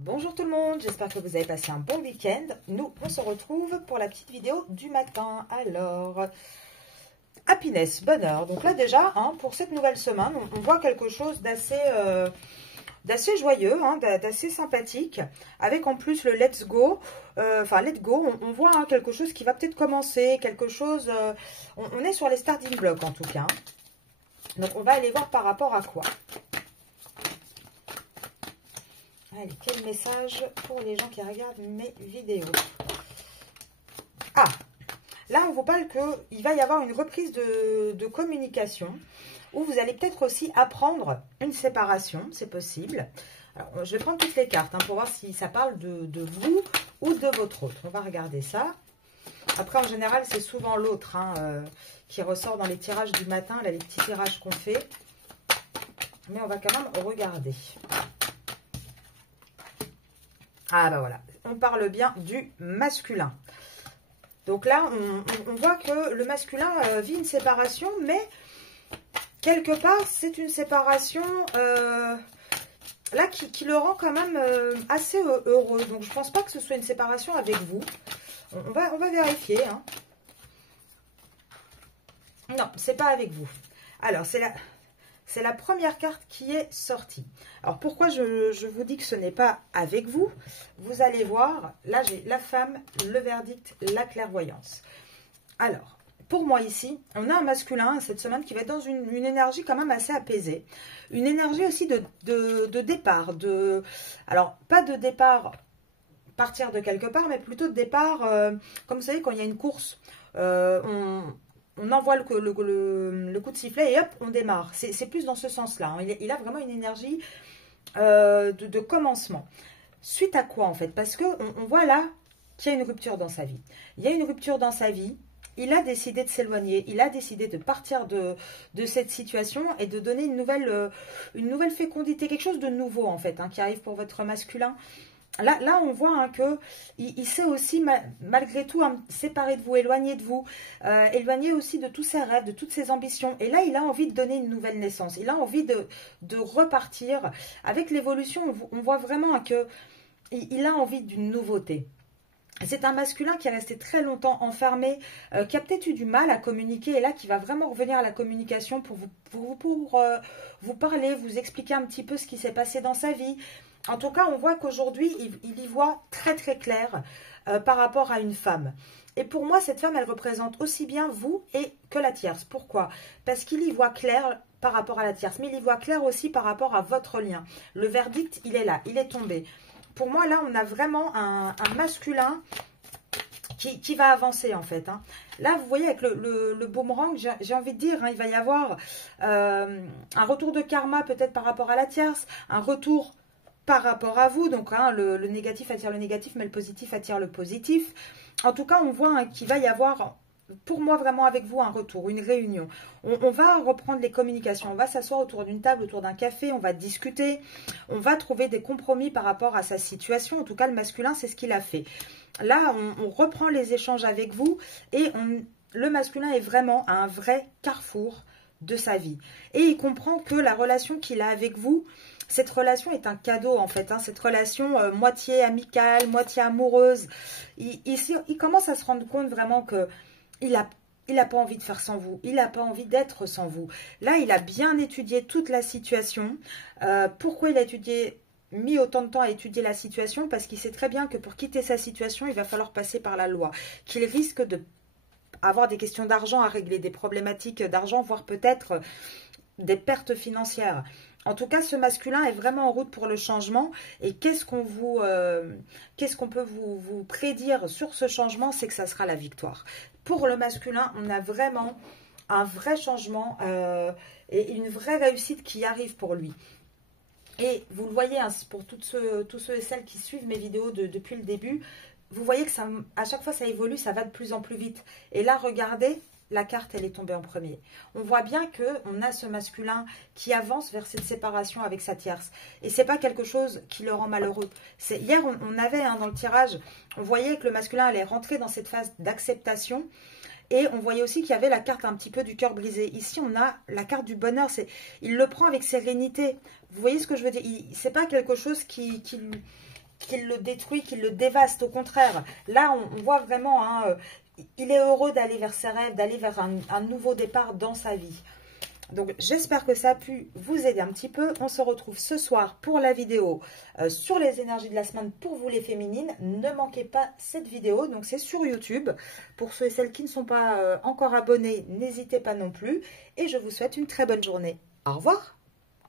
Bonjour tout le monde, j'espère que vous avez passé un bon week-end. Nous, on se retrouve pour la petite vidéo du matin. Alors, happiness, bonheur. Donc là déjà, pour cette nouvelle semaine, on voit quelque chose d'assez joyeux, d'assez sympathique, avec en plus le let's go, let go, on voit quelque chose qui va peut-être commencer, quelque chose, on est sur les starting blocks en tout cas. Donc on va aller voir par rapport à quoi. Allez, quel message pour les gens qui regardent mes vidéos. Ah, là on vous parle qu'il va y avoir une reprise de communication, où vous allez peut-être aussi apprendre une séparation, c'est possible. Alors, je vais prendre toutes les cartes pour voir si ça parle de vous ou de votre autre. On va regarder ça. Après, en général, c'est souvent l'autre qui ressort dans les tirages du matin, là, les petits tirages qu'on fait. Mais on va quand même regarder. Ah bah voilà, on parle bien du masculin. Donc là, on voit que le masculin vit une séparation, mais quelque part, c'est une séparation là qui le rend quand même assez heureux. Donc je ne pense pas que ce soit une séparation avec vous. On va vérifier. Non, c'est pas avec vous. Alors, c'est la première carte qui est sortie. Alors, pourquoi je vous dis que ce n'est pas avec vous? Vous allez voir, là, j'ai la femme, le verdict, la clairvoyance. Alors, pour moi ici, on a un masculin cette semaine qui va être dans une énergie quand même assez apaisée. Une énergie aussi de départ. Alors, pas de départ partir de quelque part, mais plutôt de départ, comme vous savez, quand il y a une course, on envoie le coup de sifflet et hop, on démarre. C'est plus dans ce sens-là. Il a vraiment une énergie de commencement. Suite à quoi, en fait? Parce qu'on voit là qu'il y a une rupture dans sa vie. Il y a une rupture dans sa vie. Il a décidé de s'éloigner. Il a décidé de partir de cette situation et de donner une nouvelle fécondité, quelque chose de nouveau, en fait, qui arrive pour votre masculin. Là, on voit qu'il s'est aussi, malgré tout, séparé de vous, éloigné de vous, éloigné aussi de tous ses rêves, de toutes ses ambitions. Et là, il a envie de donner une nouvelle naissance. Il a envie de repartir. Avec l'évolution, on voit vraiment qu'il a envie d'une nouveauté. C'est un masculin qui est resté très longtemps enfermé, qui a peut-être eu du mal à communiquer et là qui va vraiment revenir à la communication pour vous parler, vous expliquer un petit peu ce qui s'est passé dans sa vie. En tout cas, on voit qu'aujourd'hui, il y voit très très clair par rapport à une femme. Et pour moi, cette femme, elle représente aussi bien vous que la tierce. Pourquoi? Parce qu'il y voit clair par rapport à la tierce, mais il y voit clair aussi par rapport à votre lien. Le verdict, il est là, il est tombé. Pour moi, là, on a vraiment un masculin qui va avancer, en fait. Là, vous voyez, avec le boomerang, j'ai envie de dire, il va y avoir un retour de karma, peut-être par rapport à la tierce, un retour par rapport à vous. Donc, le négatif attire le négatif, mais le positif attire le positif. En tout cas, on voit qu'il va y avoir, pour moi, vraiment avec vous, un retour, une réunion. On va reprendre les communications, on va s'asseoir autour d'une table, autour d'un café, on va discuter, on va trouver des compromis par rapport à sa situation. En tout cas, le masculin, c'est ce qu'il a fait. Là, on reprend les échanges avec vous et le masculin est vraiment à un vrai carrefour de sa vie. Et il comprend que la relation qu'il a avec vous, cette relation est un cadeau en fait, cette relation moitié amicale, moitié amoureuse. Il commence à se rendre compte vraiment que il a pas envie de faire sans vous, il n'a pas envie d'être sans vous. Là, il a bien étudié toute la situation. Pourquoi il a mis autant de temps à étudier la situation? Parce qu'il sait très bien que pour quitter sa situation, il va falloir passer par la loi. Qu'il risque d'avoir des questions d'argent à régler, des problématiques d'argent, voire peut-être des pertes financières. En tout cas, ce masculin est vraiment en route pour le changement. Et qu'est-ce qu'on peut vous prédire sur ce changement? C'est que ça sera la victoire. Pour le masculin, on a vraiment un vrai changement et une vraie réussite qui arrive pour lui. Et vous le voyez, pour tous ceux et celles qui suivent mes vidéos depuis le début, vous voyez que à chaque fois ça évolue, ça va de plus en plus vite. Et là, regardez, la carte, elle est tombée en premier. On voit bien qu'on a ce masculin qui avance vers cette séparation avec sa tierce. Et c'est pas quelque chose qui le rend malheureux. Hier, on avait dans le tirage, on voyait que le masculin allait rentrer dans cette phase d'acceptation. Et on voyait aussi qu'il y avait la carte un petit peu du cœur brisé. Ici, on a la carte du bonheur. Il le prend avec sérénité. Vous voyez ce que je veux dire? C'est pas quelque chose qu'il le détruit, qu'il le dévaste. Au contraire, là, on voit vraiment, hein, il est heureux d'aller vers ses rêves, d'aller vers un nouveau départ dans sa vie. Donc, j'espère que ça a pu vous aider un petit peu. On se retrouve ce soir pour la vidéo sur les énergies de la semaine pour vous les féminines. Ne manquez pas cette vidéo. Donc, c'est sur YouTube. Pour ceux et celles qui ne sont pas encore abonnés, n'hésitez pas non plus. Et je vous souhaite une très bonne journée. Au revoir.